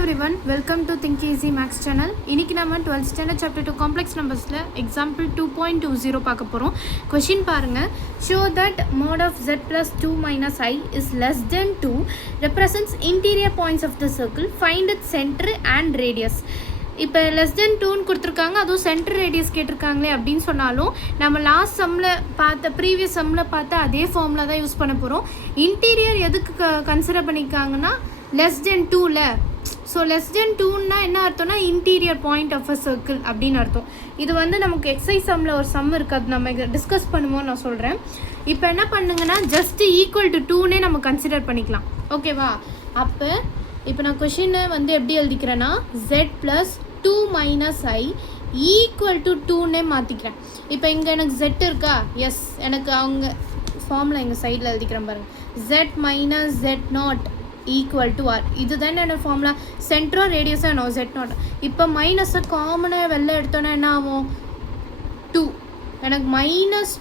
everyone, welcome to Think Easy Max channel. இன்னைக்கு நாம 12th standard chapter 2 complex numbersல example 2.20 பார்க்க போறோம். Question பாருங்க. Show that mod of z plus 2 minus I is less than 2 represents interior points of the circle. Find its center and radius. இப்போ less than 2ன்னு கொடுத்துருக்காங்க, அதுவும் centre radius கேட்டிருக்காங்களே அப்படின்னு சொன்னாலும் நம்ம last சம்மில் பார்த்த ப்ரீவியஸ் சம்மில் பார்த்த அதே ஃபார்மில் தான் யூஸ் பண்ண போகிறோம். இன்டீரியர் எதுக்கு கன்சிடர் பண்ணியிருக்காங்கன்னா லெஸ் தென் 2ல். ஸோ லெஸ் தென் 2ன்னா என்ன அர்த்தம்னா interior point of a circle அப்படின்னு அர்த்தம். இது வந்து நமக்கு எக்ஸசைஸ் சம்மில் ஒரு சம் இருக்குது, அது நம்ம டிஸ்கஸ் பண்ணுவோம் நான் சொல்கிறேன். இப்போ என்ன பண்ணுங்கன்னா ஜஸ்ட் ஈக்குவல் டு 2னே நம்ம கன்சிடர் பண்ணிக்கலாம், ஓகேவா? அப்போ இப்போ நான் கொஷினை வந்து எப்படி எழுதிக்கிறேன்னா z plus 2 minus i equal to 2னே மாற்றிக்கிறேன். இப்போ இங்கே எனக்கு z இருக்கா? எஸ், எனக்கு அவங்க ஃபார்மில் எங்கள் சைடில் எழுதிக்கிறேன் பாருங்கள். z minus z not equal to r. இதுதான் என்னோட ஃபார்முலா. சென்ட்ரோ ரேடியஸாக என்ன z நாட். இப்போ மைனஸை காமனாக வெளில எடுத்தோன்னா என்ன ஆகும்? 2. எனக்கு மைனஸ்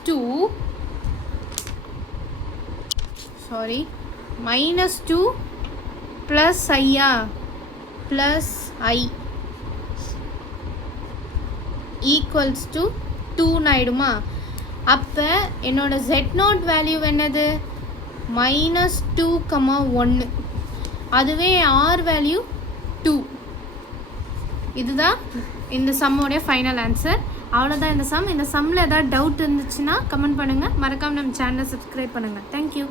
2 ப்ளஸ் ஐயா ப்ளஸ் ஐ ஈக்குவல்ஸ் டு 2ன்னு ஆகிடுமா? அப்போ என்னோட z நாட் வேல்யூ என்னது? -2,1. அதுவே ஆர் வேல்யூ 2. இதுதான் இந்த சம்மோடைய ஃபைனல் ஆன்சர். அவ்வளோதான் இந்த சம். இந்த சம்மில் ஏதாவது டவுட் இருந்துச்சுன்னா கமெண்ட் பண்ணுங்கள். மறக்காமல் நம்ம சேனலை சப்ஸ்கிரைப் பண்ணுங்கள். தேங்க்யூ.